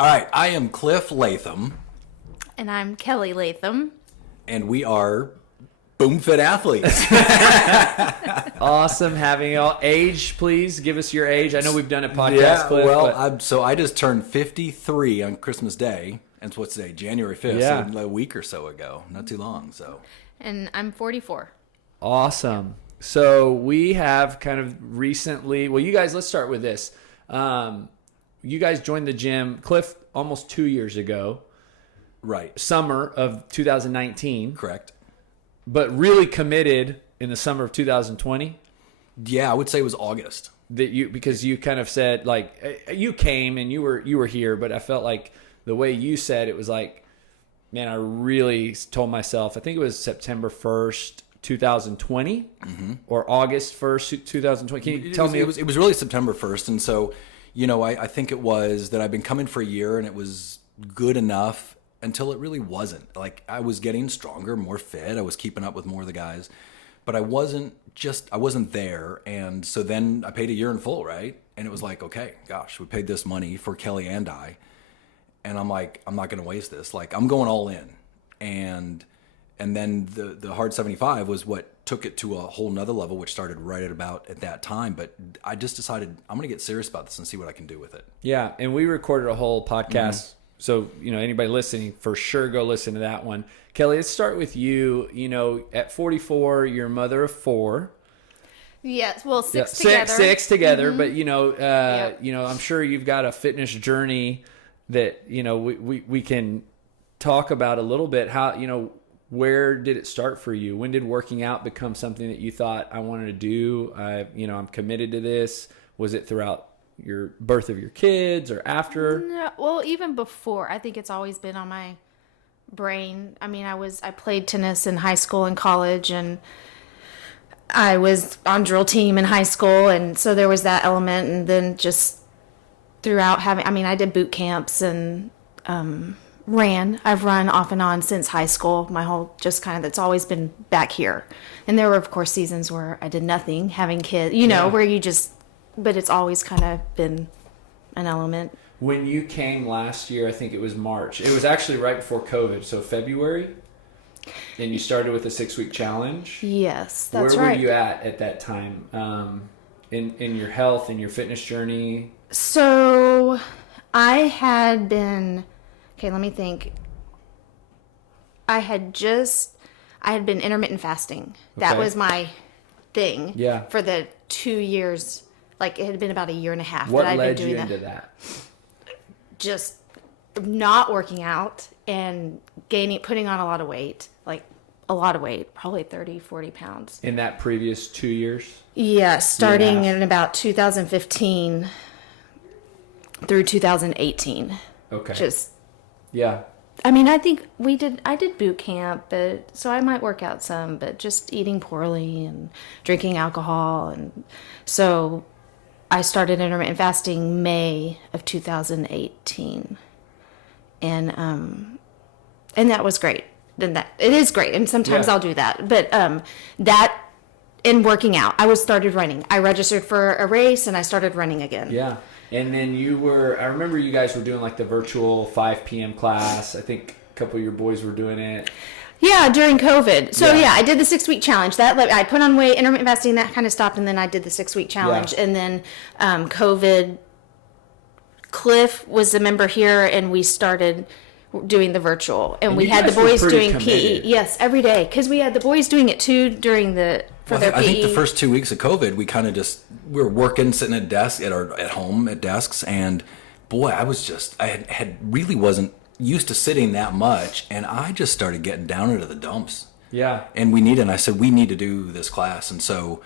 All right, I am Cliff Latham. And I'm Kelli Latham. And we are Boom Fit Athletes. Awesome having y'all. Age, please. Give us your age. I know we've done a podcast, Cliff. Well, so I just turned 53 on Christmas Day. And what's today? January 5th. Yeah. So a week or so ago. Not too long, so. And I'm 44. Awesome. So we have kind of recently, well, you guys, let's start with this. You guys joined the gym, Cliff, almost 2 years ago. Right. Summer of 2019. Correct. But really committed in the summer of 2020. Yeah, I would say it was August. Because you kind of said, like, you came and you were here, but I felt like the way you said it was like, man, I really told myself, I think it was September 1st, 2020 or August 1st, 2020. Can you tell me? It was really September 1st. And so, I think it was that I've been coming for a year and it was good enough until it really wasn't. Like, I was getting stronger, more fit. I was keeping up with more of the guys, but I wasn't there. And so then I paid a year in full, right? And it was like, okay, gosh, we paid this money for Kelli and I. And I'm like, I'm not going to waste this. Like, I'm going all in. And then the hard 75 was what took it to a whole nother level, which started right at that time. But I just decided I'm going to get serious about this and see what I can do with it. Yeah. And we recorded a whole podcast. So, anybody listening, for sure, go listen to that one. Kelli, let's start with you. At 44, you're a mother of four. Yes, well, six together. Six together. But, I'm sure you've got a fitness journey that, we can talk about a little bit. How, where did it start for you? When did working out become something that you thought I wanted to do? I'm committed to this. Was it throughout your birth of your kids or after? No, well, even before. I think it's always been on my brain. I mean, I played tennis in high school and college, and I was on drill team in high school, and so there was that element. And then just throughout I did boot camps and I've run off and on since high school. My whole, just kind of, that's always been back here. And there were, of course, seasons where I did nothing, having kids, where you just, but it's always kind of been an element. When you came last year, I think it was March. It was actually right before COVID, so February. And you started with a 6-week challenge. Yes, that's right. Where were you at that time in your health and your fitness journey? So I had been... Okay, let me think. I had been intermittent fasting. That was my thing. Yeah. For the 2 years, like it had been about a year and a half what that I'd led been doing you into that? Just not working out and putting on a lot of weight, probably 30, 40 pounds. In that previous 2 years? Yeah, starting in about 2015 through 2018. Okay. Yeah. I think I did boot camp, but so I might work out some, but just eating poorly and drinking alcohol. And so I started intermittent fasting May of 2018. And that was great. Then it is great. And sometimes I'll do that, but, that in working out, I started running. I registered for a race and I started running again. Yeah. And then I remember you guys were doing like the virtual 5 p.m. class. I think a couple of your boys were doing it. Yeah, during COVID. So I did the 6-week challenge. I put on weight, intermittent fasting, that kind of stopped, and then I did the 6-week challenge. Yeah. And then COVID, Cliff was a member here, and we started doing the virtual. And we had the boys doing PE. Yes, every day. Because we had the boys doing it too during their PE. I think the first 2 weeks of COVID, we kind of we were working, sitting at desks at home at desks, and boy, I really wasn't used to sitting that much, and I just started getting down into the dumps. Yeah. And I said, we need to do this class, and so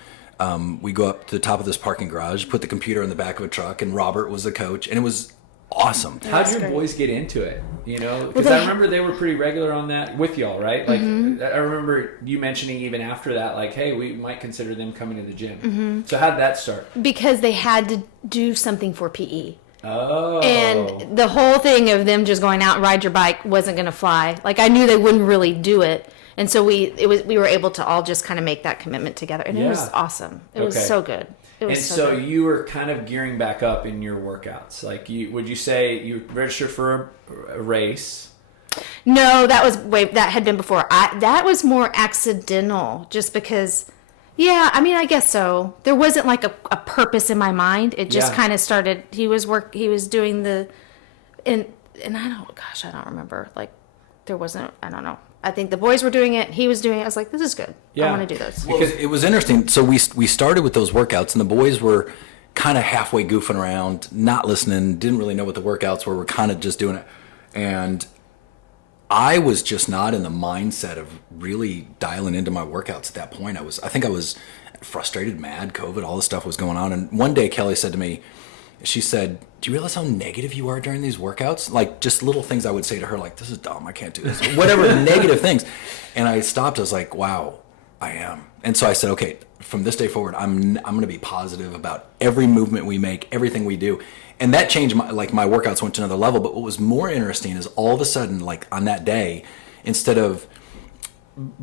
we go up to the top of this parking garage, put the computer in the back of a truck, and Robert was the coach, and it was awesome. How'd your boys get into it? Because I remember they were pretty regular on that with y'all, right? Like, I remember you mentioning even after that, like, hey, we might consider them coming to the gym. Mm-hmm. So how'd that start? Because they had to do something for PE. Oh. And the whole thing of them just going out and ride your bike wasn't going to fly. Like, I knew they wouldn't really do it. And so we were able to all just kind of make that commitment together. And it was awesome. It was so good. It was And so so good. you were kind of gearing back up in your workouts. Like, would you say you registered for a race? No, that had been before. That was more accidental, just because. Yeah, I mean, I guess so. There wasn't like a purpose in my mind. It just kind of started. He was doing the, and I don't remember. Like, there wasn't. I don't know. I think the boys were doing it. He was doing it. I was like, this is good. Yeah. I want to do this. Because it was interesting. So we started with those workouts, and the boys were kind of halfway goofing around, not listening, didn't really know what the workouts were. We're kind of just doing it, and I was just not in the mindset of really dialing into my workouts at that point. I think I was frustrated, mad, COVID, all this stuff was going on. And one day Kelli said to me, she said, do you realize how negative you are during these workouts? Like, just little things I would say to her, like, this is dumb, I can't do this, whatever, negative things. And I stopped, I was like, wow, I am. And so I said, okay, from this day forward, I'm going to be positive about every movement we make, everything we do. And that changed my workouts went to another level. But what was more interesting is all of a sudden, like on that day, instead of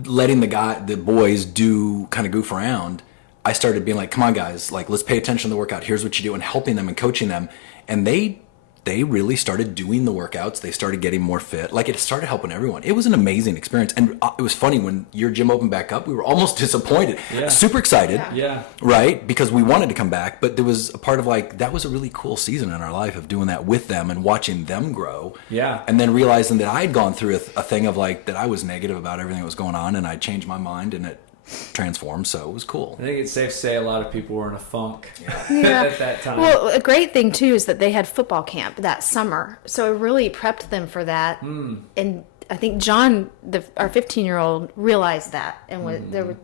letting the boys do kind of goof around, I started being like, come on guys, like, let's pay attention to the workout. Here's what you do, and helping them and coaching them. And they really started doing the workouts. They started getting more fit. Like, it started helping everyone. It was an amazing experience. And it was funny, when your gym opened back up, we were almost disappointed. Yeah. Super excited. Yeah. Right? Because we wanted to come back. But there was a part of like, that was a really cool season in our life of doing that with them and watching them grow. Yeah. And then realizing that I'd gone through a thing of like, that I was negative about everything that was going on, and I changed my mind and it transformed. So it was cool. I think it's safe to say a lot of people were in a funk Yeah. at that time. Well, a great thing too is that they had football camp that summer, so it really prepped them for that. And I think John, our 15-year-old, realized that, and was there were,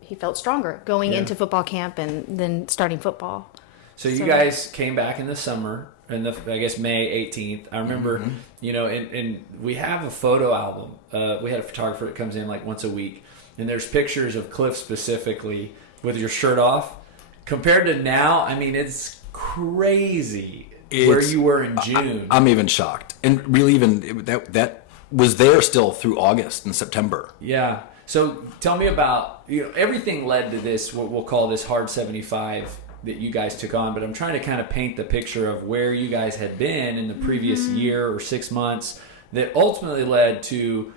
he felt stronger going into football camp and then starting football. So you guys came back in the summer, I guess May 18th. I remember, and we have a photo album. We had a photographer that comes in like once a week, and there's pictures of Cliff specifically with your shirt off. Compared to now, I mean, it's crazy where you were in June. I'm even shocked. And really, even that was there still through August and September. Yeah. So tell me about, everything led to this, what we'll call this hard 75 that you guys took on, but I'm trying to kind of paint the picture of where you guys had been in the previous year or 6 months that ultimately led to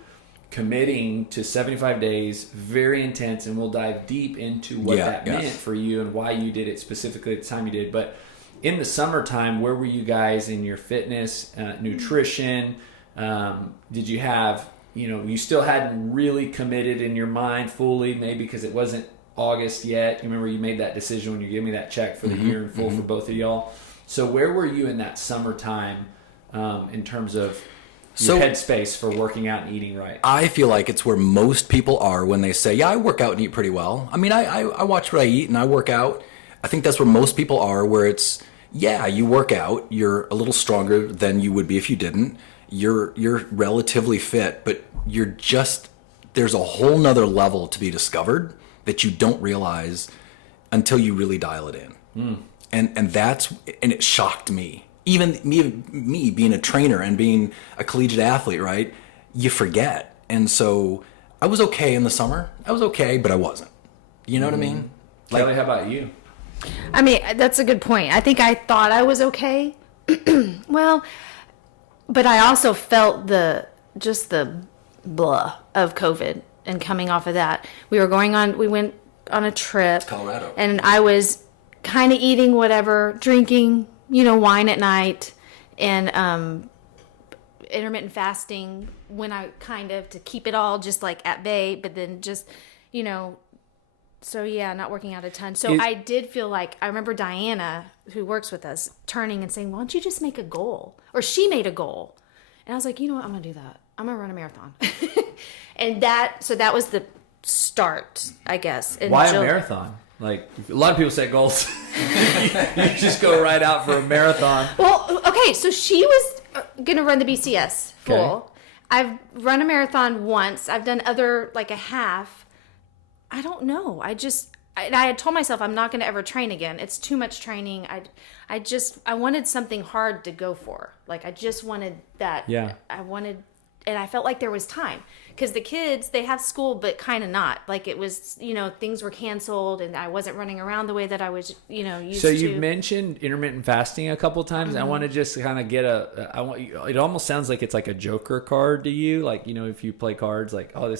committing to 75 days, very intense, and we'll dive deep into what that meant for you and why you did it specifically at the time you did. But in the summertime, where were you guys in your fitness, nutrition? Did you have, you still hadn't really committed in your mind fully, maybe because it wasn't August yet. You remember you made that decision when you gave me that check for the year in full for both of y'all. So where were you in that summertime in terms of your headspace for working out and eating right? I feel like it's where most people are when they say, yeah, I work out and eat pretty well. I mean, I watch what I eat and I work out. I think that's where most people are, where it's, yeah, you work out, you're a little stronger than you would be if you didn't. You're relatively fit, but there's a whole nother level to be discovered that you don't realize until you really dial it in. And it shocked me. Even me being a trainer and being a collegiate athlete, right? You forget. And so I was okay in the summer. I was okay, but I wasn't. You know what I mean? Kelli, how about you? I mean, that's a good point. I think I thought I was okay. Well, but I also felt the blah of COVID and coming off of that. We went on a trip. Colorado. And I was kind of eating whatever, drinking, wine at night, and intermittent fasting when I to keep it all just like at bay, but then just, so yeah, not working out a ton. So I did feel like, I remember Diana, who works with us, turning and saying, why don't you just make a goal? Or she made a goal. And I was like, you know what, I'm going to do that. I'm going to run a marathon. And that was the start, I guess. Why a marathon? Like, a lot of people set goals. You just go right out for a marathon. Well, okay, so she was going to run the BCS full. Okay. I've run a marathon once. I've done other, like a half. I don't know. I had told myself I'm not going to ever train again. It's too much training. I wanted something hard to go for. Like, I just wanted that. Yeah. and I felt like there was time because the kids, they have school, but kind of not. Like it was, things were canceled and I wasn't running around the way that I was, used to. So you mentioned intermittent fasting a couple times. I want to just kind of get it almost sounds like it's like a Joker card to you. Like, if you play cards, like, oh,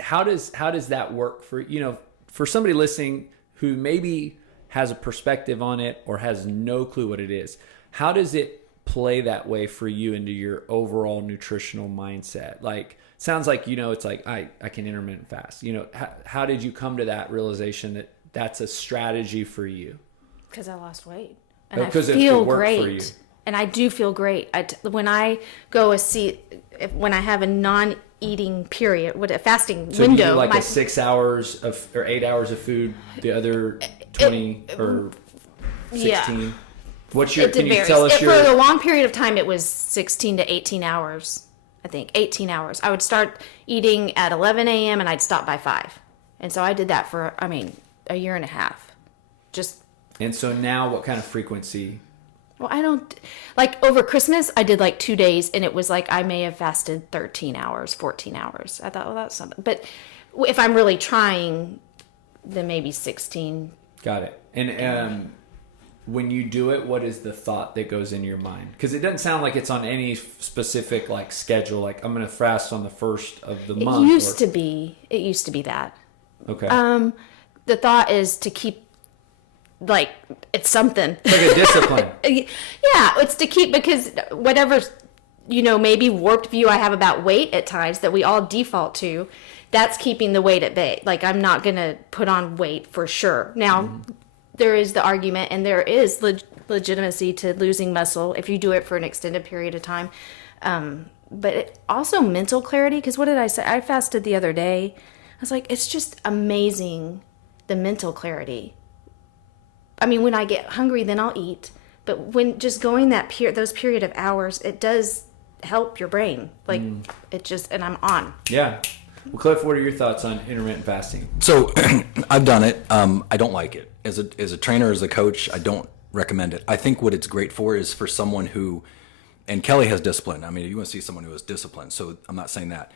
how does that work for somebody listening who maybe has a perspective on it or has no clue what it is? How does it play that way for you into your overall nutritional mindset? Like, sounds like, it's like, I can intermittent fast. How did you come to that realization that that's a strategy for you? Because I lost weight and I Because feel it worked great. for you. And I do feel great. When I when I have a non-eating period, a fasting So window. you do like a 6 hours or 8 hours of food, the other 20 or 16? Yeah. Can you tell us For a long period of time, it was 16 to 18 hours. I think 18 hours. I would start eating at 11 a.m. and I'd stop by 5. And so I did that for, a year and a half. And so now what kind of frequency? Well, I don't, like over Christmas, I did like 2 days and it was like I may have fasted 13 hours, 14 hours. I thought, well, that's something. But if I'm really trying, then maybe 16. Got it. And when you do it, what is the thought that goes in your mind? Because it doesn't sound like it's on any specific like schedule. Like, I'm going to fast on the first of the month. It used to be that. Okay. The thought is to keep, like, it's something. Like a discipline. Yeah, it's to keep, because whatever, maybe warped view I have about weight at times that we all default to, that's keeping the weight at bay. Like, I'm not going to put on weight for sure. Now, there is the argument, and there is legitimacy to losing muscle if you do it for an extended period of time. But also mental clarity, because what did I say? I fasted the other day. I was like, it's just amazing, the mental clarity. When I get hungry, then I'll eat. But when just going those period of hours, it does help your brain. Like, and I'm on. Yeah. Well, Cliff, what are your thoughts on intermittent fasting? So I've done it. I don't like it. As a trainer, as a coach, I don't recommend it. I think what it's great for is for someone who, and Kelli has discipline. You want to see someone who has discipline. So I'm not saying that.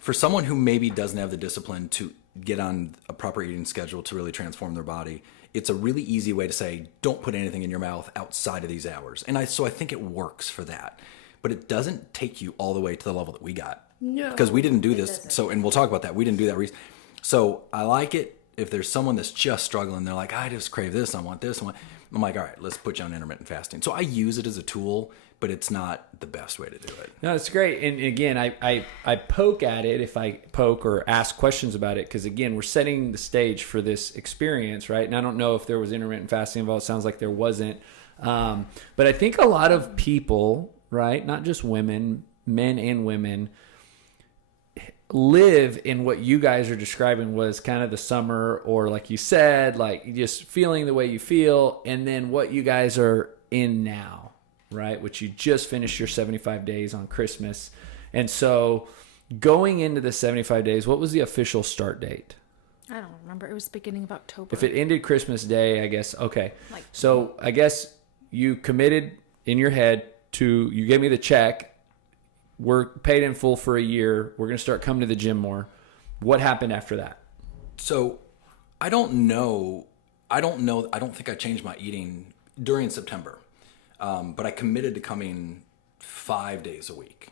For someone who maybe doesn't have the discipline to get on a proper eating schedule to really transform their body, it's a really easy way to say, don't put anything in your mouth outside of these hours. And so I think it works for that. But it doesn't take you all the way to the level that we got. No. Because we didn't do this. So, and we'll talk about that. We didn't do that. So I like it if there's someone that's just struggling. They're like, I just crave this. I want this. I'm like, all right, let's put you on intermittent fasting. So I use it as a tool, but it's not the best way to do it. No, it's great. And again, I poke at it if I poke or ask questions about it, because again, we're setting the stage for this experience, right? And I don't know if there was intermittent fasting involved. It sounds like there wasn't. But I think a lot of people, right, not just women, men and women, live in what you guys are describing was kind of the summer, or like you said, like just feeling the way you feel, and then what you guys are in now, right? Which you just finished your 75 days on Christmas. And so going into the 75 days, what was the official start date? I don't remember. It was the beginning of October. If it ended Christmas Day, I guess. Okay. So I guess you committed in your head you gave me the check. We're paid in full for a year. We're going to start coming to the gym more. What happened after that? So I don't know. I don't think I changed my eating during September. But I committed to coming 5 days a week.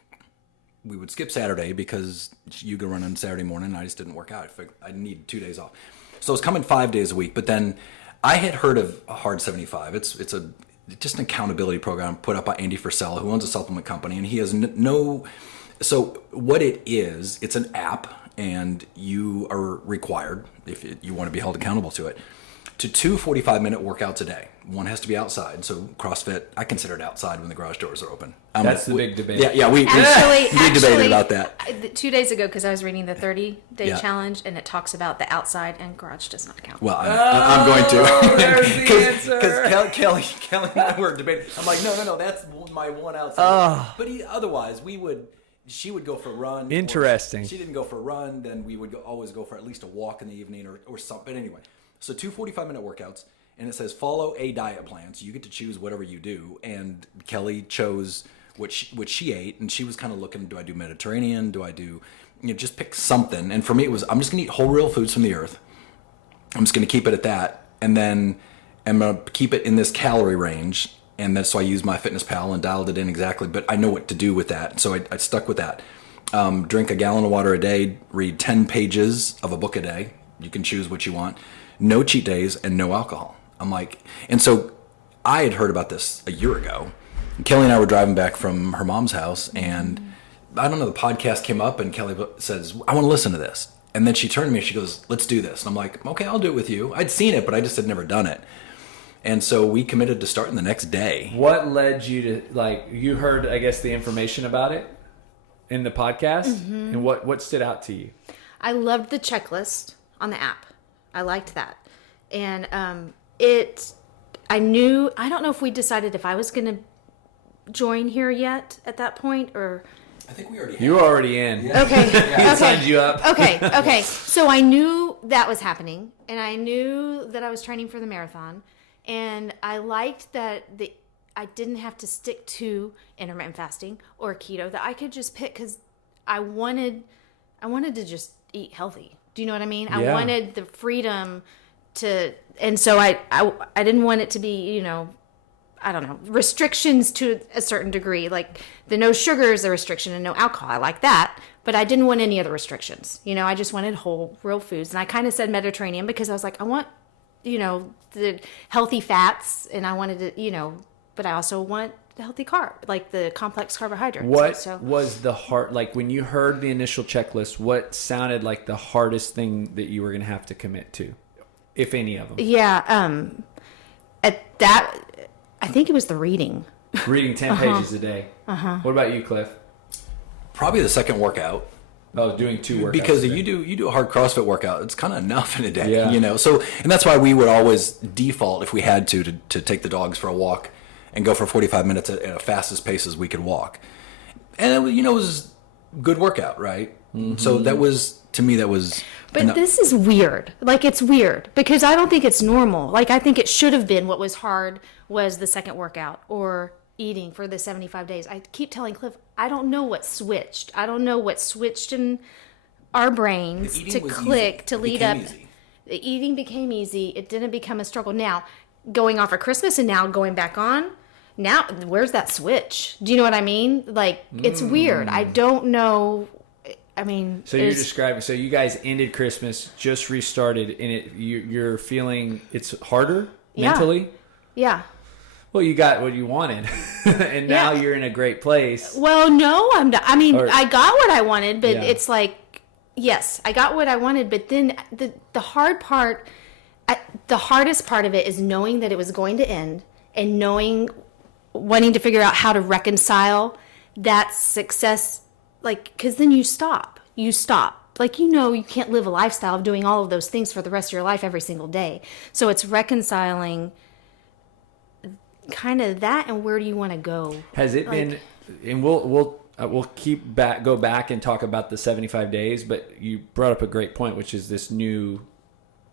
We would skip Saturday because you could run on Saturday morning and I just didn't work out. I needed 2 days off. So I was coming 5 days a week. But then I had heard of a Hard 75. It's just an accountability program put up by Andy Frisella, who owns a supplement company, and he has so what it is, it's an app, and you are required, if you want to be held accountable to it, to 2 45-minute workouts a day. One has to be outside, so CrossFit, I consider it outside when the garage doors are open. That's the big debate. Yeah, we debated about that. 2 days ago, because I was reading the 30-day challenge, and it talks about the outside, and garage does not count. Well, I'm going to. There's the answer. Because Kelli and I were debating. I'm like, no, that's my one outside. But otherwise, she would go for a run. Interesting. She didn't go for a run, then we would always go for at least a walk in the evening or something. But anyway, so 2 45-minute workouts. And it says follow a diet plan. So you get to choose whatever you do. And Kelli chose what she ate, and she was kind of looking, do I do Mediterranean? Do I do, just pick something? And for me, it was, I'm just going to eat whole real foods from the earth. I'm just going to keep it at that. And then I'm going to keep it in this calorie range. And then, so I used my Fitness Pal and dialed it in exactly, but I know what to do with that. So I stuck with that. Drink a gallon of water a day, read 10 pages of a book a day. You can choose what you want. No cheat days and no alcohol. I'm like, and so I had heard about this a year ago. Kelli and I were driving back from her mom's house, and I don't know, the podcast came up, and Kelli says, I want to listen to this. And then she turned to me and she goes, let's do this. And I'm like, okay, I'll do it with you. I'd seen it, but I just had never done it. And so we committed to starting the next day. What led you to, like, you heard, I guess, the information about it in the podcast? Mm-hmm. And what stood out to you? I loved the checklist on the app. I liked that. And I don't know if we decided if I was going to join here yet at that point, or I think we already had. You were already in. Yeah. Okay. He signed you up. Okay. So I knew that was happening, and I knew that I was training for the marathon, and I liked that I didn't have to stick to intermittent fasting or keto, that I could just pick, because I wanted to just eat healthy. Do you know what I mean? Yeah. I wanted the freedom to, and so I didn't want it to be, I don't know, restrictions to a certain degree. Like the no sugar is a restriction and no alcohol. I like that, but I didn't want any other restrictions. I just wanted whole, real foods. And I kind of said Mediterranean because I was like, I want, the healthy fats, and I wanted to, but I also want the healthy carb, like the complex carbohydrates. What was the hard, like when you heard the initial checklist, what sounded like the hardest thing that you were going to have to commit to, if any of them? Yeah. At that, I think it was the reading. Reading 10 pages a day. What about you, Cliff? Probably the second workout. Oh, doing 2 workouts. Because you do a hard CrossFit workout, it's kind of enough in a day, So, and that's why we would always default, if we had to take the dogs for a walk and go for 45 minutes at a fastest pace as we could walk. And it was good workout, right? Mm-hmm. So that was, to me, that was. But this is weird. Like, it's weird because I don't think it's normal. Like, I think it should have been what was hard was the second workout or eating for the 75 days. I keep telling Cliff, I don't know what switched. I don't know what switched in our brains to click, easy. To lead up. Easy. The eating became easy. It didn't become a struggle. Now, going off of Christmas and now going back on, now, where's that switch? Do you know what I mean? Like, it's weird. I don't know. I mean, so you're describing. So you guys ended Christmas, just restarted, and you're feeling it's harder mentally. Yeah. Well, you got what you wanted, and now you're in a great place. Well, no, I'm not. I mean, I got what I wanted, but it's like, yes, I got what I wanted, but then the hard part, the hardest part of it is knowing that it was going to end, and wanting to figure out how to reconcile that success. Like, because then you stop. Like, you can't live a lifestyle of doing all of those things for the rest of your life every single day. So it's reconciling kind of that, and where do you want to go? Has it been, and we'll go back and talk about the 75 days, but you brought up a great point, which is this new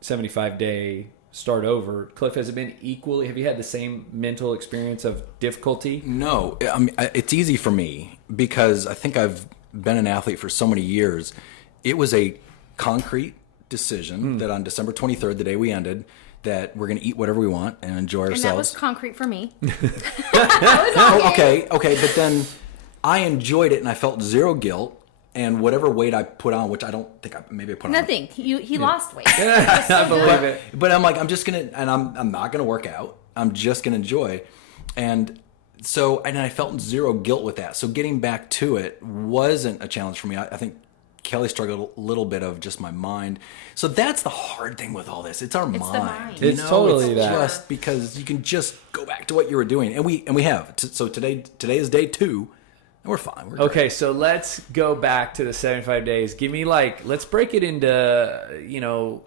75-day start over. Cliff, has it been equally, have you had the same mental experience of difficulty? No, I mean, it's easy for me because I think I've been an athlete for so many years. It was a concrete decision that on December 23rd, the day we ended, that we're going to eat whatever we want and enjoy ourselves. And that was concrete for me. Okay. But then I enjoyed it and I felt zero guilt. And whatever weight I put on, which I don't think maybe I put on. Nothing. He lost weight. I believe it. But I'm like, I'm just going to, and I'm not going to work out. I'm just going to enjoy. And so, and I felt zero guilt with that. So getting back to it wasn't a challenge for me. I think Kelli struggled a little bit of just my mind. So that's the hard thing with all this. It's our mind. The mind. It's totally that. Just because you can just go back to what you were doing. And we have. So today is day 2. And we're fine. We're okay, great. so let's go back to the 75 days. Give me let's break it into,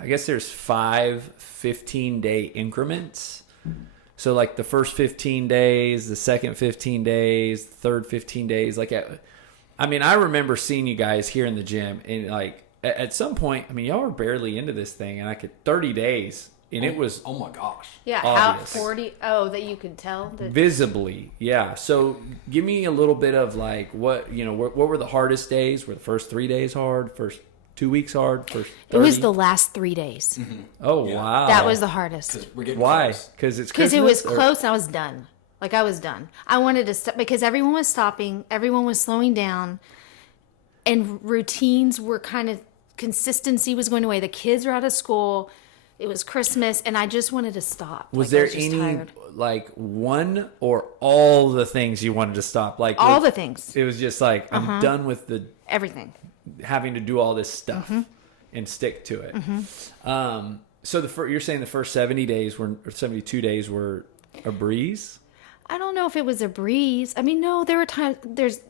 I guess there's 5 15-day increments. So like the first 15 days, the second 15 days, the third 15 days. I remember seeing you guys here in the gym, and at some point, y'all were barely into this thing, and 30 days and it was Oh my gosh. Yeah, obvious. 40. Oh, that you could tell. Visibly, yeah. So give me a little bit of like what what were the hardest days? Were the first 3 days hard? First 2 weeks hard? First 30? It was the last 3 days. Mm-hmm. Oh Yeah. wow, That was the hardest. We're getting why? close. Because it's Because it was Christmas, or- close and I was done. Like, I was done. I wanted to stop because everyone was stopping, everyone was slowing down, and routines were kind of, consistency was going away. The kids were out of school. It was Christmas, and I just wanted to stop. Was Like, I there just any tired. like one or all the things you wanted to stop? Like All the things. It was just like I'm done with the Everything. having to do all this stuff and stick to it. So you're saying the first 70 days or 72 days were a breeze? I don't know if it was a breeze. I mean, no, there were times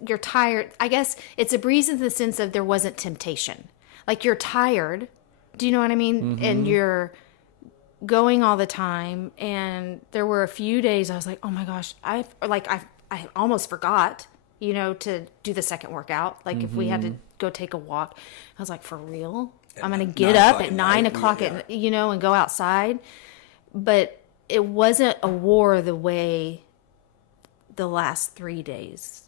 you're tired. I guess it's a breeze in the sense of there wasn't temptation. Like, you're tired. Do you know what I mean? And you're going all the time. And there were a few days I was like, oh my gosh, I almost forgot, to do the second workout. Like, if we had to go take a walk, I was like, for real? I'm going to get 9 up o'clock at at 9 night? o'clock Yeah. and go outside. But it wasn't a war the way the last 3 days.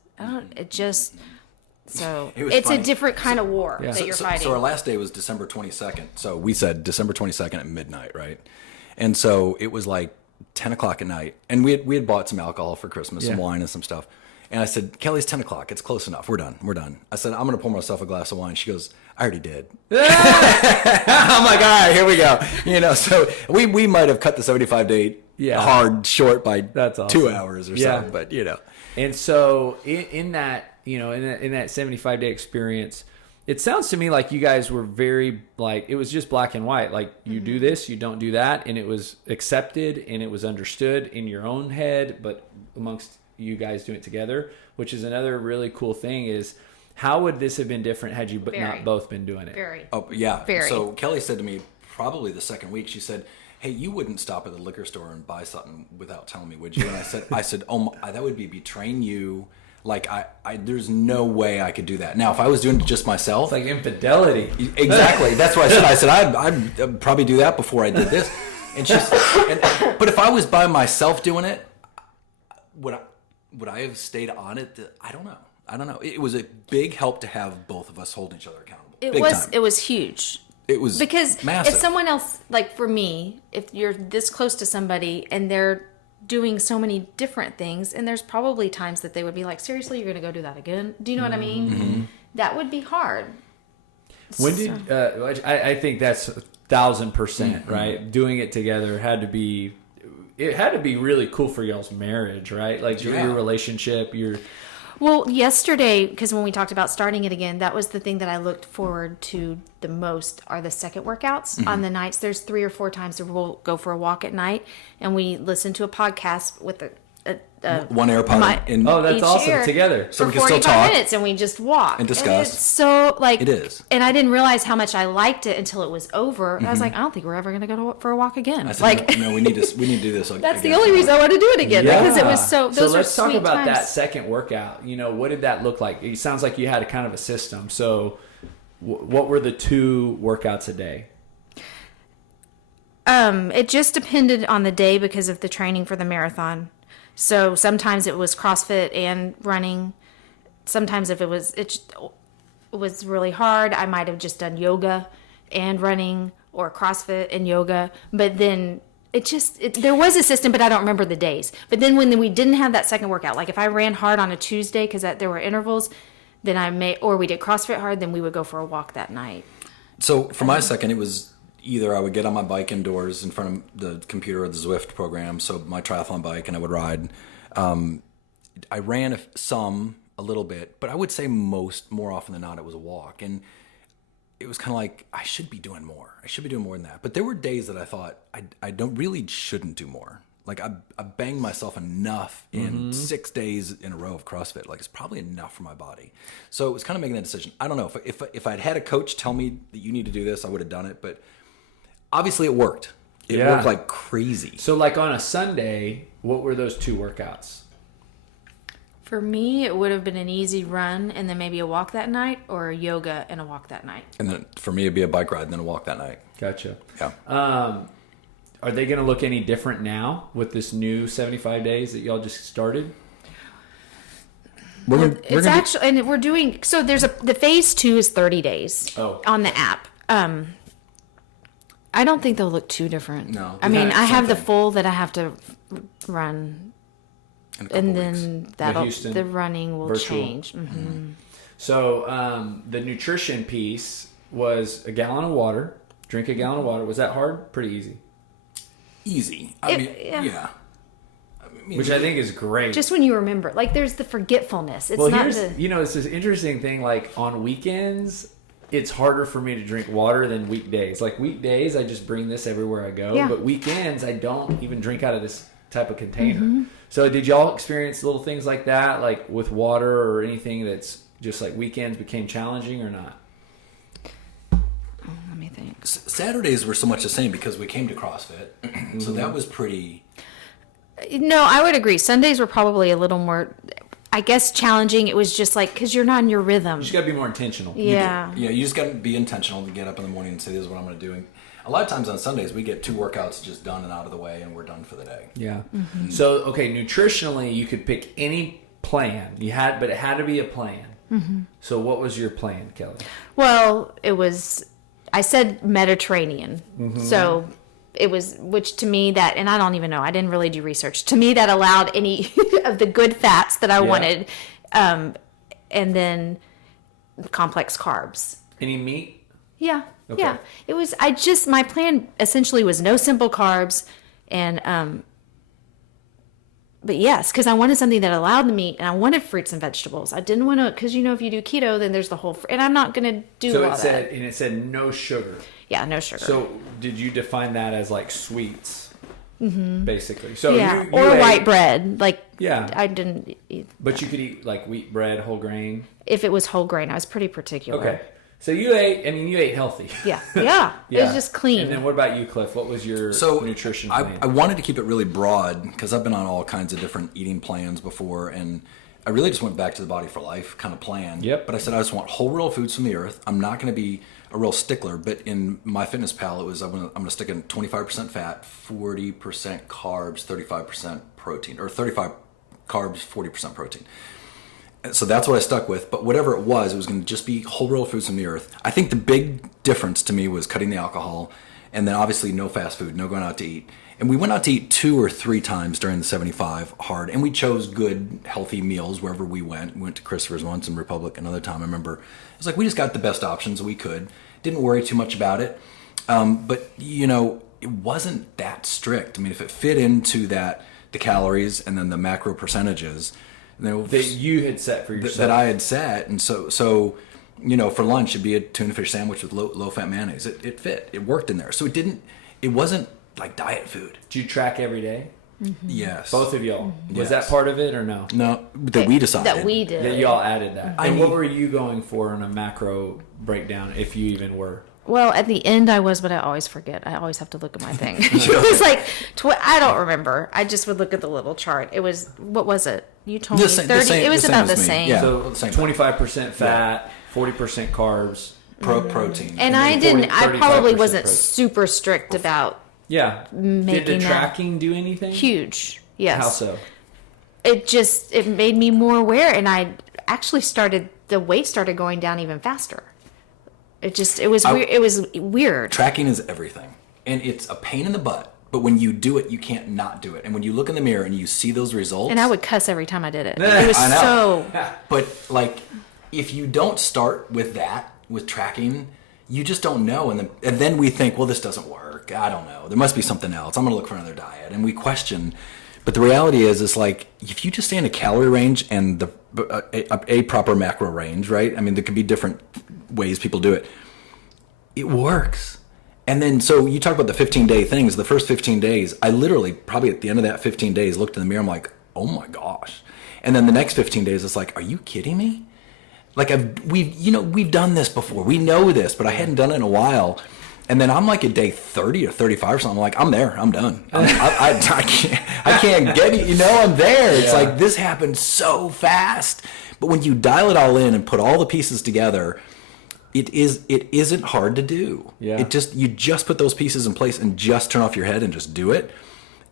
So It was it's funny. a different kind of war that you're fighting. So our last day was December 22nd. So we said December 22nd at midnight, right? And so it was like 10 o'clock at night. And we had bought some alcohol for Christmas, some Yeah. wine and some stuff. And I said, Kelly, it's 10 o'clock. It's close enough. We're done. I said, I'm going to pour myself a glass of wine. She goes, I already did. I'm like, all right, here we go. So we might have cut the 75-day hard short by That's awesome. 2 hours or Yeah. so. But, And so in that, in that 75-day experience, it sounds to me like you guys were very, like, it was just black and white. Like, you do this, you don't do that. And it was accepted and it was understood in your own head, but amongst you guys doing it together, which is another really cool thing is, how would this have been different had you not both been doing it? Very. Oh, yeah. Very. So Kelly said to me, probably the second week, she said, hey, you wouldn't stop at the liquor store and buy something without telling me, would you? And I said, oh, that would be betraying you. Like, there's no way I could do that. Now, if I was doing it just myself. It's like infidelity. Exactly. That's what I said. I'd probably do that before I did this. And but if I was by myself doing it, would I have stayed on it? I don't know. It was a big help to have both of us holding each other accountable. It was huge. It was because massive. if someone else, like for me, if you're this close to somebody and they're doing so many different things, and there's probably times that they would be like, seriously, you're going to go do that again? Do you know what I mean? Mm-hmm. That would be hard. When did I think that's 1,000%, right? Doing it together had to be really cool for y'all's marriage, right? Like your relationship, Well, yesterday, because when we talked about starting it again, that was the thing that I looked forward to the most are the second workouts on the nights. There's 3 or 4 times that we'll go for a walk at night, and we listen to a podcast with one AirPod in that's each awesome ear together. So for we can still 45 talk minutes, and we just walk and discuss. it's so like It is. and I didn't realize how much I liked it until it was over. I was like, I don't think we're ever going to go for a walk again. I said, like no, we need to do this. that's the again. only reason I want to do it again because it was so. Those so let's were talk sweet about times. that second workout. What did that look like? It sounds like you had a kind of a system. So what were the 2 workouts a day? It just depended on the day because of the training for the marathon. So sometimes it was CrossFit and running. Sometimes if it was really hard, I might have just done yoga and running or CrossFit and yoga. But then there was a system, but I don't remember the days. But then when we didn't have that second workout, like if I ran hard on a Tuesday because there were intervals, then or we did CrossFit hard, then we would go for a walk that night. So for my second, it was either I would get on my bike indoors in front of the computer or the Zwift program, so my triathlon bike, and I would ride. I ran a little bit, but I would say more often than not, it was a walk. And it was kind of like, I should be doing more. I should be doing more than that. But there were days that I thought I shouldn't do more. Like I banged myself enough in 6 days in a row of CrossFit. Like it's probably enough for my body. So it was kind of making that decision. I don't know if I'd had a coach tell me that you need to do this, I would have done it. But obviously it worked. It worked like crazy. So like on a Sunday, what were those 2 workouts? For me, it would have been an easy run and then maybe a walk that night, or a yoga and a walk that night. And then for me, it'd be a bike ride and then a walk that night. Gotcha. Yeah. Are they going to look any different now with this new 75 days that y'all just started? It's actually, and we're doing, so there's the phase 2 is 30 days on the app. I don't think they'll look too different. No. I mean, I have the full that I have to run, and then the running will change. Mm-hmm. So the nutrition piece was a gallon of water. Drink a gallon of water. Was that hard? Pretty easy. Easy. I mean, yeah. Which I think is great. Just when you remember, like, there's the forgetfulness. It's not it's this interesting thing. Like on weekends, it's harder for me to drink water than weekdays. Like weekdays, I just bring this everywhere I go. Yeah. But weekends, I don't even drink out of this type of container. So did y'all experience little things like that, like with water or anything that's just like weekends became challenging or not? Let me think. Saturdays were so much the same because we came to CrossFit. So that was pretty... No, I would agree. Sundays were probably a little more, I guess, challenging. It was just like, because you're not in your rhythm. You just got to be more intentional. Yeah. You just got to be intentional to get up in the morning and say, this is what I'm going to do. And a lot of times on Sundays, we get 2 workouts just done and out of the way, and we're done for the day. Yeah. Mm-hmm. So, okay, nutritionally, you could pick any plan. But it had to be a plan. Mm-hmm. So what was your plan, Kelli? Well, I said Mediterranean. Mm-hmm. So... it was, which to me that, and I don't even know, I didn't really do research. To me, that allowed any of the good fats that I wanted, and then complex carbs. Any meat? Yeah, okay. Yeah. It was, my plan essentially was no simple carbs, and, but yes, because I wanted something that allowed the meat, and I wanted fruits and vegetables. I didn't want to, because if you do keto, then there's the whole, and I'm not going to do all that. And it said no sugar. Yeah, no sugar. So did you define that as like sweets, basically? So you or ate, white bread. Like, I didn't eat. But you could eat like wheat bread, whole grain. If it was whole grain, I was pretty particular. Okay. So you ate healthy. Yeah. It was just clean. And then what about you, Cliff? What was your nutrition plan? I wanted to keep it really broad because I've been on all kinds of different eating plans before, and I really just went back to the Body for Life kind of plan. Yep. But I said I just want whole real foods from the earth. I'm not going to be a real stickler, but in MyFitnessPal, it was I'm going to stick in 25% fat, 40% carbs, 35% protein, or 35 carbs, 40% protein. So that's what I stuck with. But whatever it was going to just be whole real foods from the earth. I think the big difference to me was cutting the alcohol, and then obviously no fast food, no going out to eat. And we went out to eat 2 or 3 times during the 75 hard, and we chose good, healthy meals wherever we went. We went to Christopher's once and Republic another time. I remember it was like we just got the best options we could. Didn't worry too much about it. But, it wasn't that strict. I mean, if it fit into the calories and then the macro percentages that you had set for yourself, that I had set, and so for lunch it'd be a tuna fish sandwich with low fat mayonnaise. It fit. It worked in there. So it wasn't like diet food. Do you track every day? Mm-hmm. Yes. Both of y'all. Yes. Was that part of it or no? No, that we decided. That we did. That y'all added that. And what were you going for in a macro breakdown, if you even were? Well, at the end I was, but I always forget. I always have to look at my thing. It was like, I don't remember. I just would look at the little chart. It was, what was it? You told me 30. It was about the same. Yeah. So 25% fat, 40% carbs. Protein. And I probably wasn't protein. Super strict about making Did the tracking do anything? Huge. Yes. How so? It made me more aware, and I actually the weight started going down even faster. It was weird. It was weird. Tracking is everything, and it's a pain in the butt. But when you do it, you can't not do it. And when you look in the mirror and you see those results, and I would cuss every time I did it. It was so. But like, if you don't start with tracking, you just don't know. And then we think, well, this doesn't work. I don't know. There must be something else. I'm going to look for another diet. And we question. But the reality is like, if you just stay in a calorie range and a proper macro range, right? I mean, there could be different ways people do it. It works. And then, so you talk about the 15-day things. The first 15 days, I literally, probably at the end of that 15 days, looked in the mirror. I'm like, oh my gosh. And then the next 15 days, it's like, are you kidding me? Like we've done this before. We know this, but I hadn't done it in a while. And then I'm like at day 30 or 35 or something. I'm like, I'm there. I'm done. I can't get it. I'm there. It's like, this happened so fast. But when you dial it all in and put all the pieces together, It isn't hard to do. Yeah. You just put those pieces in place and just turn off your head and just do it,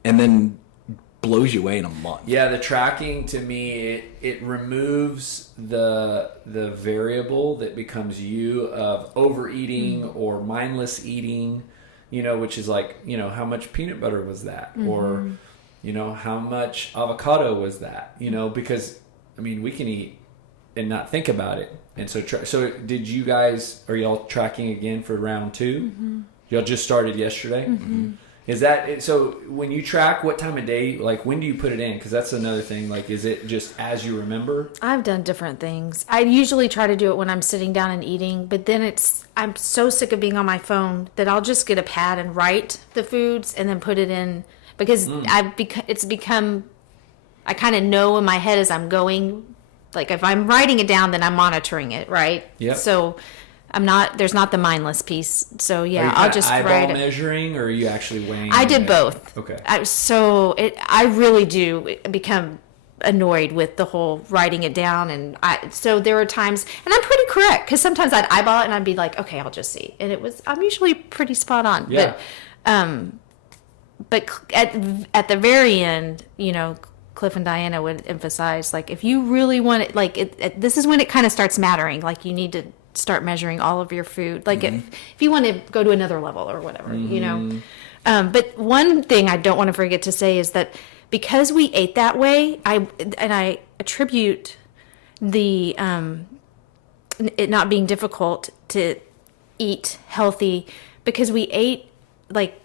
and then blows you away in a month. Yeah, the tracking to me, it removes the variable that becomes you of overeating or mindless eating, which is like, how much peanut butter was that? Or, how much avocado was that? Because, we can eat and not think about it. And so, did you guys, are y'all tracking again for round 2? Y'all just started yesterday? Is that, so when you track, what time of day, like when do you put it in? Because that's another thing. Like, is it just as you remember? I've done different things. I usually try to do it when I'm sitting down and eating, but then I'm so sick of being on my phone that I'll just get a pad and write the foods and then put it in, because it's become, I kind of know in my head as I'm going, like if I'm writing it down, then I'm monitoring it, right? Yep. So there's not the mindless piece. So yeah, I'll just eyeball write it. measuring, or are you actually weighing? I did both. Okay. I really do become annoyed with the whole writing it down, and so there were times, and I'm pretty correct, because sometimes I'd eyeball it and I'd be like, okay, I'll just see, and I'm usually pretty spot on. Yeah. But at the very end, Cliff and Diana would emphasize, like, if you really want it, like this is when it kind of starts mattering. Like, you need to start measuring all of your food. Like, if you want to go to another level or whatever, But one thing I don't want to forget to say is that because we ate that way, I attribute the it not being difficult to eat healthy, because we ate like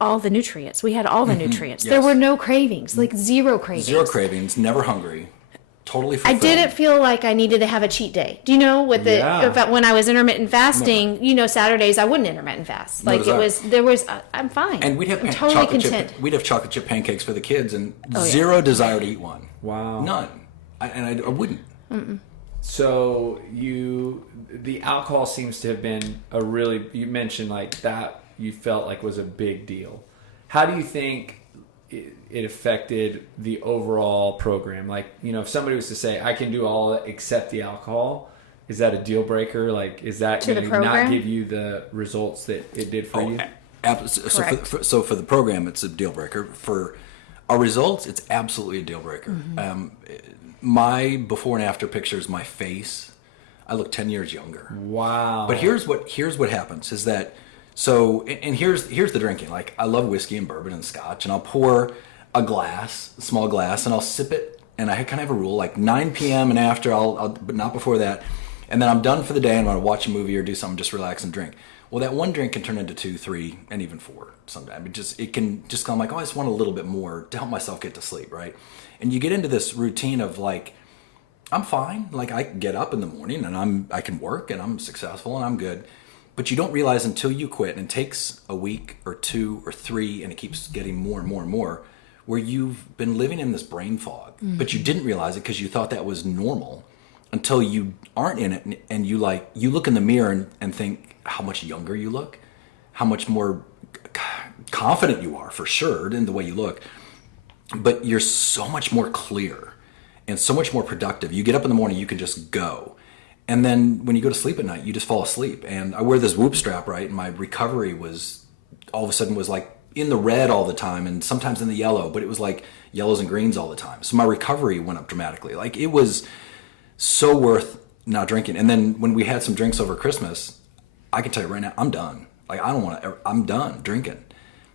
all the nutrients. We had all the nutrients. Yes. There were no cravings, like zero cravings. Zero cravings, never hungry, totally I fulfilled. didn't feel like I needed to have a cheat day. Do you know when I was intermittent fasting, Saturdays I wouldn't intermittent fast. Like I'm fine. And we'd have I'm totally chocolate content. chip. We'd have chocolate chip pancakes for the kids, and zero desire to eat one. Wow. None. I wouldn't. Mm-mm. So the alcohol seems to have been you mentioned like that you felt like was a big deal. How do you think it affected the overall program? Like, if somebody was to say, I can do all except the alcohol, is that a deal breaker? Like, is that going to not give you the results that it did for you? So for the program, it's a deal breaker. For our results, it's absolutely a deal breaker. Mm-hmm. My before and after pictures, my face, I look 10 years younger. Wow. But here's what happens is that, and here's the drinking. Like, I love whiskey and bourbon and scotch, and I'll pour a small glass, and I'll sip it. And I kind of have a rule, like 9 p.m. and after, but not before that. And then I'm done for the day, and I'm going to watch a movie or do something, just relax and drink. Well, that one drink can turn into 2, 3, and even 4 sometimes. It can just come like, oh, I just want a little bit more to help myself get to sleep, right? And you get into this routine of like, I'm fine. Like, I get up in the morning and I can work and I'm successful and I'm good. But you don't realize until you quit, and it takes a week or 2 or 3, and it keeps getting more and more and more, where you've been living in this brain fog. Mm-hmm. But you didn't realize it because you thought that was normal until you aren't in it, and you look in the mirror and think how much younger you look, how much more confident you are, for sure, in the way you look. But you're so much more clear and so much more productive. You get up in the morning, you can just go. And then when you go to sleep at night, you just fall asleep. And I wear this Whoop strap, right? And my recovery was all of a sudden was like in the red all the time, and sometimes in the yellow, but it was like yellows and greens all the time. So my recovery went up dramatically. Like, it was so worth not drinking. And then when we had some drinks over Christmas, I can tell you right now, I'm done. Like, I'm done drinking.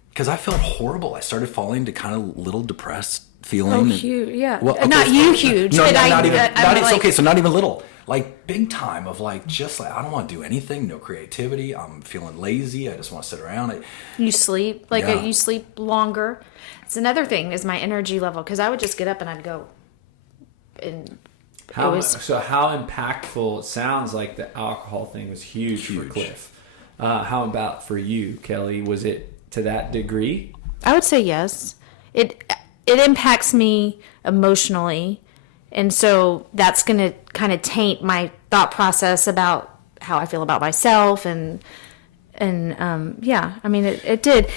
Because I felt horrible. I started falling to kind of little depressed feeling. Oh, huge, yeah. Well, okay, not you huge, no, but not even. like, okay, so not even little. Like, big time of like, just like, I don't want to do anything, no creativity. I'm feeling lazy. I just want to sit around. You sleep. You sleep longer. It's another thing is my energy level, because I would just get up and I'd go. And how impactful, it sounds like the alcohol thing was huge. For Cliff. How about for you, Kelli? Was it to that degree? I would say yes. It impacts me emotionally, and so that's going to kind of taint my thought process about how I feel about myself, and yeah, I mean it did.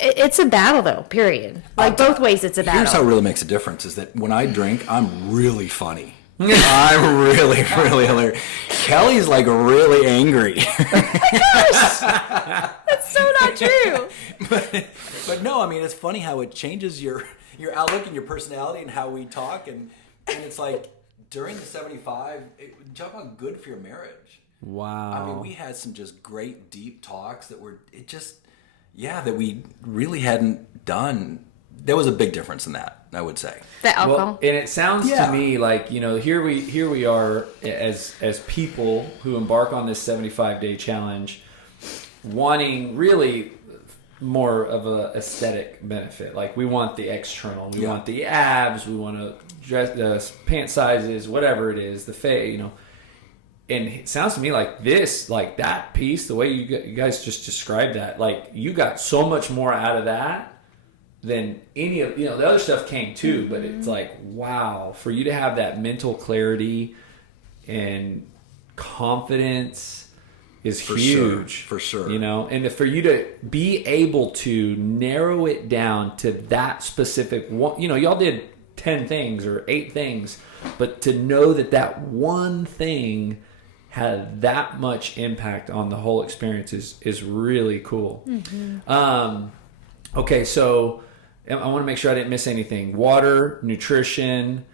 It's a battle though, period. Like, both ways it's a battle. Here's how it really makes a difference is that when I drink, I'm really funny. I'm really, really hilarious. Kelly's like really angry. That's so not true. But no, I mean, it's funny how it changes your outlook and your personality and how we talk. And it's like during the 75, talk about good for your marriage. Wow. I mean, we had some just great deep talks that that we really hadn't done. There was a big difference in that, I would say. The alcohol. Well, and it sounds to me like, here we are as people who embark on this 75-day challenge, wanting really more of a aesthetic benefit. Like we want the external, we want the abs, we want to dress the pant sizes, whatever it is, the face, And it sounds to me like this, like that piece, the way you guys just described that, like you got so much more out of that than any of, the other stuff came too, but it's like, wow, for you to have that mental clarity and confidence is huge. For sure. And for you to be able to narrow it down to that specific one, y'all did 10 things or 8 things, but to know that one thing had that much impact on the whole experience is really cool. Okay, so I want to make sure I didn't miss anything. Water, nutrition,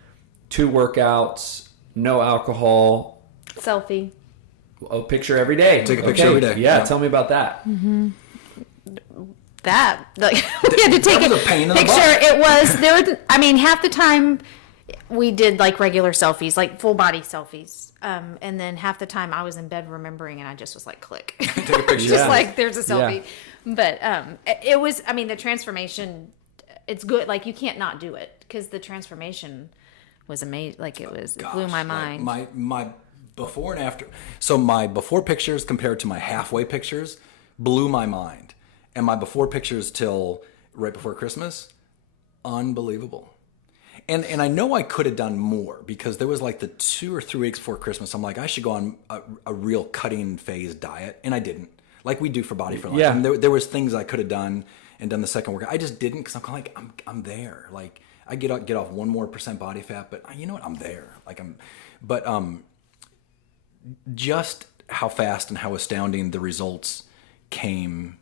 2 workouts, no alcohol. Selfie. A picture every day. Take a picture every day. Yeah, tell me about that. That, like, we had to take That a was a pain in the picture. butt. It was, half the time we did like regular selfies, like full body selfies. And then half the time I was in bed remembering and I just was like, click. Take a picture. Just like, there's a selfie. But it was, the transformation, it's good. Like, you can't not do it because the transformation was amazing. Like, it blew my mind. My before and after. So my before pictures compared to my halfway pictures blew my mind. And my before pictures till right before Christmas, unbelievable. And I know I could have done more because there was like the 2 or 3 weeks before Christmas. I'm like, I should go on a real cutting phase diet. And I didn't. Like we do for Body for Life. Yeah. And there was things I could have done and done the second workout. I just didn't because I'm kind of like, I'm there. Like I get off 1 more % body fat, but you know what? I'm there. But just how fast and how astounding the results came.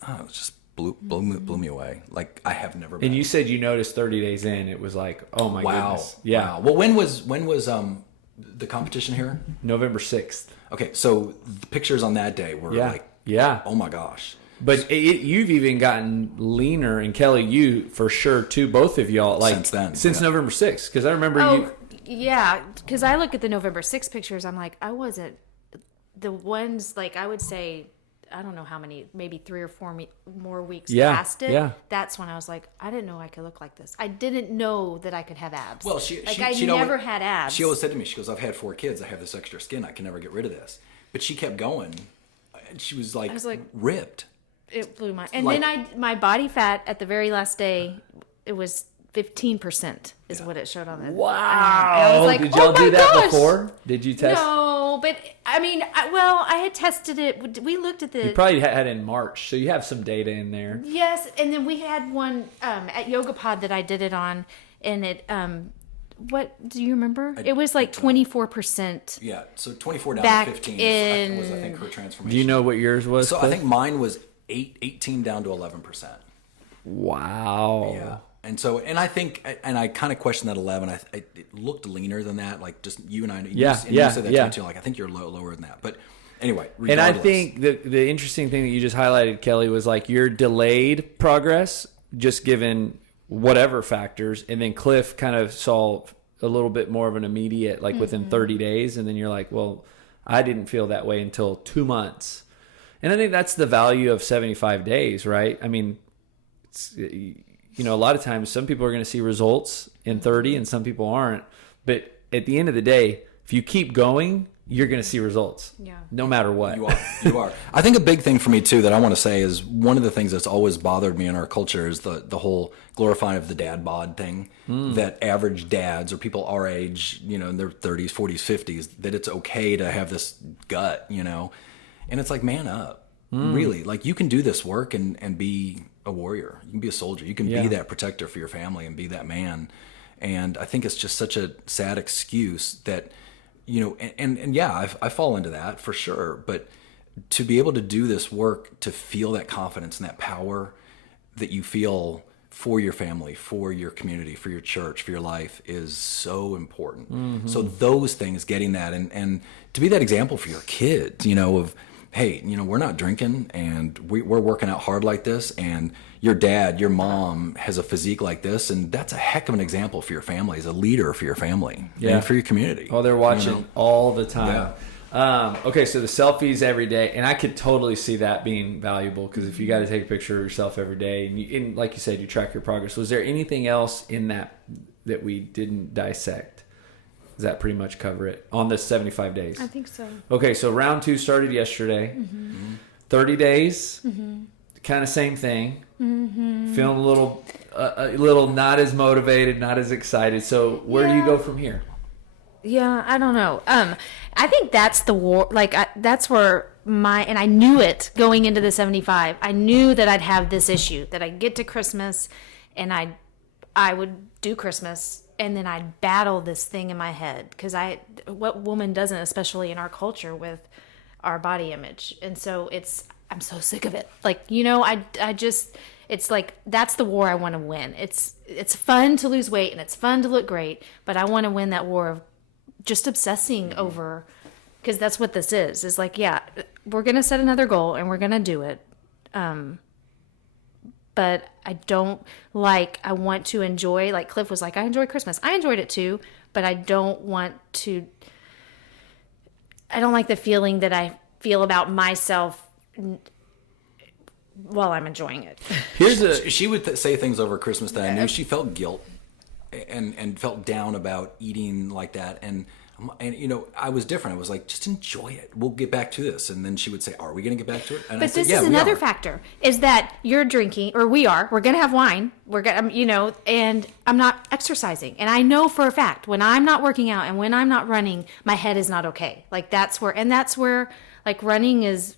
It was just blew me away. Like I have never been. And you said you noticed 30 days in, it was like, oh my goodness. Yeah. Wow. Well, when was the competition here? November 6th. Okay, so the pictures on that day were like, oh my gosh. But you've even gotten leaner, and Kelly, you for sure too, both of y'all, like Since then, since November 6th, because I remember you. Yeah, because I look at the November 6th pictures, I'm like, I wasn't the ones, like I would say, I don't know how many, maybe 3 or 4 more weeks past it. Yeah. That's when I was like, I didn't know I could look like this. I didn't know that I could have abs. Well, she never had abs. She always said to me, she goes, I've had 4 kids. I have this extra skin. I can never get rid of this. But she kept going. And she was like, ripped. It blew my... And then my body fat at the very last day, it was 15% is what it showed on it. Wow. I was like, did y'all do that gosh. before? Did you test? No, but I had tested it. We looked at the... You probably had it in March, so you have some data in there. Yes, and then we had one at YogaPod that I did it on, and it... what do you remember? It was like 24%. Yeah, so 24 down back to 15 was I think her transformation. Do you know what yours was? So Cliff? I think mine was 18 down to 11%. Wow. Yeah. And I think, and I kind of questioned that 11. It looked leaner than that. Like just you and I. You said that to me too. Like I think you're lower than that. But anyway, regardless. And I think the interesting thing that you just highlighted, Kelly, was like your delayed progress, just given whatever factors, and then Cliff kind of saw a little bit more of an immediate, like within 30 days, and then you're like, well, I didn't feel that way until 2 months. And I think that's the value of 75 days, right? I mean, it's, a lot of times some people are going to see results in 30 and some people aren't. But at the end of the day, if you keep going, you're going to see results. Yeah. No matter what. You are. I think a big thing for me too that I want to say is one of the things that's always bothered me in our culture is the whole glorifying of the dad bod thing. That average dads or people our age, in their 30s, 40s, 50s, that it's okay to have this gut, And it's like, man up. Really. Like you can do this work and be a warrior. You can be a soldier. You can be that protector for your family and be that man. And I think it's just such a sad excuse that, and yeah, I fall into that for sure. But to be able to do this work, to feel that confidence and that power that you feel for your family, for your community, for your church, for your life is so important. Mm-hmm. So those things, getting that, and to be that example for your kids, of, hey, we're not drinking and we're working out hard like this, and your dad, your mom has a physique like this, and that's a heck of an example for your family, as a leader for your family, and for your community. Oh, they're watching all the time. Yeah. Okay, so the selfies every day, and I could totally see that being valuable, because if you got to take a picture of yourself every day, and like you said, you track your progress. Was there anything else in that we didn't dissect? Does that pretty much cover it on the 75 days? I think so. Okay, so round 2 started yesterday. Mm-hmm. 30 days, kind of same thing. Mm-hmm. Feeling a little not as motivated, not as excited. So where do you go from here? Yeah, I don't know. I think that's the war. That's where and I knew it going into the 75. I knew that I'd have this issue, that I'd get to Christmas and I would do Christmas, and then I'd battle this thing in my head. Because what woman doesn't, especially in our culture with our body image? And so I'm so sick of it. I just, it's like, that's the war I want to win. It's fun to lose weight and it's fun to look great, but I want to win that war of just obsessing over, because that's what this is like, yeah, we're going to set another goal and we're going to do it. But I want to enjoy, like Cliff was like, I enjoy Christmas. I enjoyed it too, but I don't like the feeling that I feel about myself while I'm enjoying it. She would say things over Christmas that I knew she felt guilt and felt down about eating like that, and I was different. I was like, just enjoy it. We'll get back to this. And then she would say, are we going to get back to it? And but this is another factor, is that you're drinking, or we're going to have wine. We're going to, and I'm not exercising. And I know for a fact, when I'm not working out and when I'm not running, my head is not okay. That's where like running is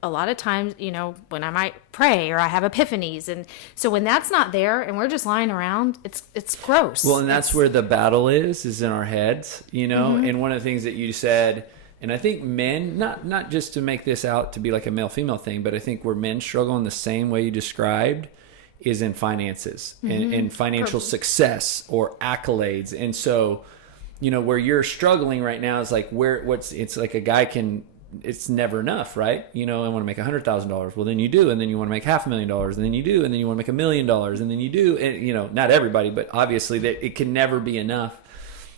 a lot of times, when I might pray or I have epiphanies. And so when that's not there and we're just lying around, it's gross. Well, and that's where the battle is in our heads, Mm-hmm. And one of the things that you said, and I think men, not just to make this out to be like a male-female thing, but I think where men struggle in the same way you described is in finances, mm-hmm. and financial success or accolades. And so, where you're struggling right now is like it's like a guy it's never enough, right? I want to make $100,000. Well, then you do. And then you want to make $500,000, and then you do. And then you want to make $1 million, and then you do. And, not everybody, but obviously that it can never be enough.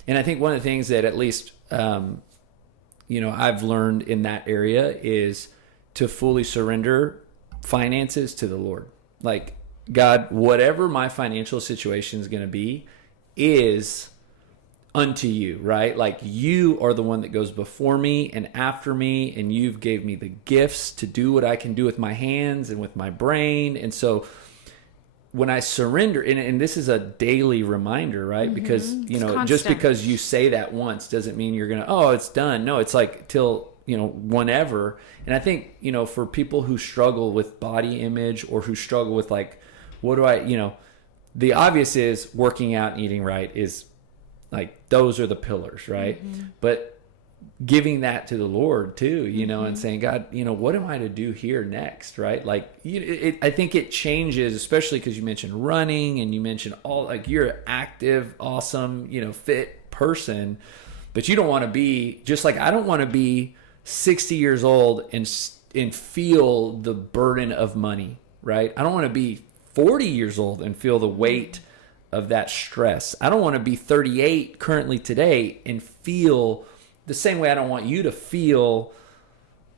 And I think one of the things that at least, I've learned in that area is to fully surrender finances to the Lord. Like, God, whatever my financial situation is going to be is unto you, right? Like, you are the one that goes before me and after me, and you've gave me the gifts to do what I can do with my hands and with my brain. And so when I surrender, and this is a daily reminder, right? Mm-hmm. Because, just because you say that once doesn't mean you're going to, it's done. No, it's like till, whenever. And I think, for people who struggle with body image, or who struggle with like, what do I, the obvious is working out and eating right is like, those are the pillars, right? Mm-hmm. But giving that to the Lord too, mm-hmm. and saying, God, what am I to do here next, right? Like, I think it changes, especially because you mentioned running, and you mentioned you're an active, awesome, fit person, but you don't want to be, just like I don't want to be 60 years old and feel the burden of money, right? I don't want to be 40 years old and feel the weight of that stress. I don't want to be 38 currently today and feel the same way. I don't want you to feel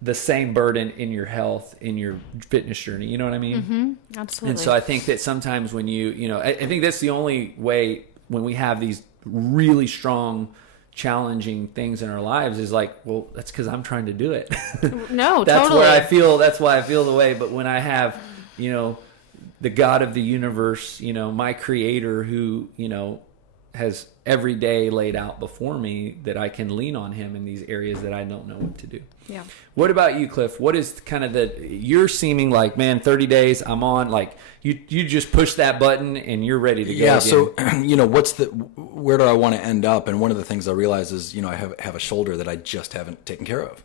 the same burden in your health, in your fitness journey. You know what I mean? Mm-hmm. Absolutely. And so I think that sometimes when I think that's the only way, when we have these really strong, challenging things in our lives, is like, well, that's because I'm trying to do it. No, that's totally. That's why I feel the way. But when I have, the God of the universe, my creator, who, has every day laid out before me that I can lean on him in these areas that I don't know what to do. Yeah. What about you, Cliff? What is kind of you're seeming like, man, 30 days, I'm on, like you just push that button and you're ready to go. Yeah. again. So, where do I want to end up? And one of the things I realize is, I have a shoulder that I just haven't taken care of.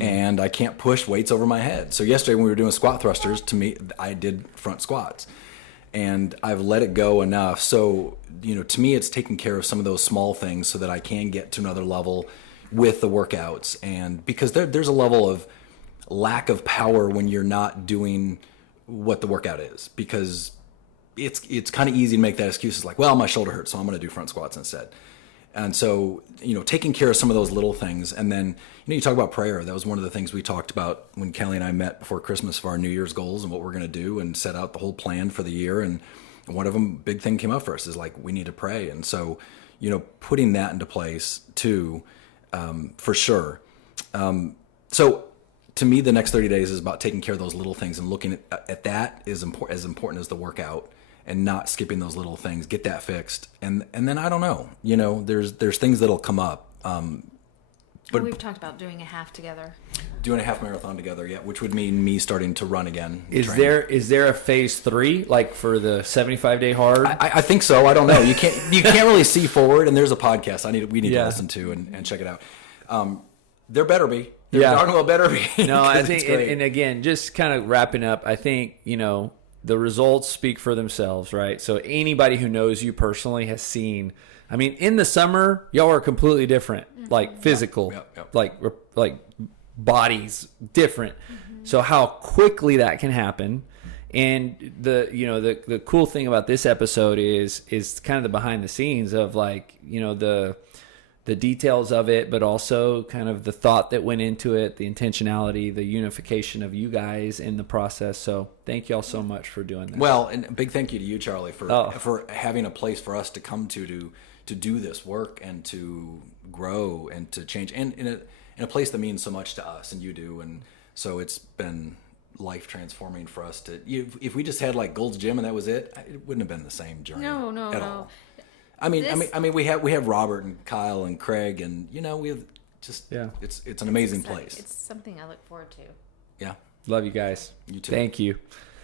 And I can't push weights over my head. So yesterday when we were doing squat thrusters, to me, I did front squats. And I've let it go enough. So, to me, it's taking care of some of those small things so that I can get to another level with the workouts. And because there's a level of lack of power when you're not doing what the workout is, because it's kind of easy to make that excuse. It's like, well, my shoulder hurts, so I'm going to do front squats instead. And so, taking care of some of those little things. And then, you talk about prayer. That was one of the things we talked about when Kelli and I met before Christmas for our New Year's goals and what we're going to do, and set out the whole plan for the year. And one of them, big thing came up for us is like, we need to pray. And so, putting that into place too, for sure. So to me, the next 30 days is about taking care of those little things and looking at that is as important as the workout, and not skipping those little things, get that fixed. And then I don't know, there's things that'll come up. But we've talked about doing a half together. Doing a half marathon together, yeah, which would mean me starting to run again. Is there a phase 3, like for the 75-day hard? I think so. I don't know. You can't really see forward. And there's a podcast we need to listen to and check it out. There better be. There's talking about better be. No, I think, and again, just kind of wrapping up, I think, the results speak for themselves, right? So anybody who knows you personally has seen, I mean, in the summer, y'all are completely different, like physical, like bodies different. So how quickly that can happen. And the cool thing about this episode is kind of the behind the scenes of like, the details of it, but also kind of the thought that went into it, the intentionality, the unification of you guys in the process. So thank y'all so much for doing that. Well, and a big thank you to you, Charlie, for having a place for us to come to do this work and to grow and to change, and in a place that means so much to us, and you do. And so it's been life transforming for us if we just had like Gold's Gym and that was it wouldn't have been the same journey. No. All. I mean, we have Robert and Kyle and Craig, and we have it's an amazing place. It's something I look forward to. Yeah, love you guys. You too. Thank you.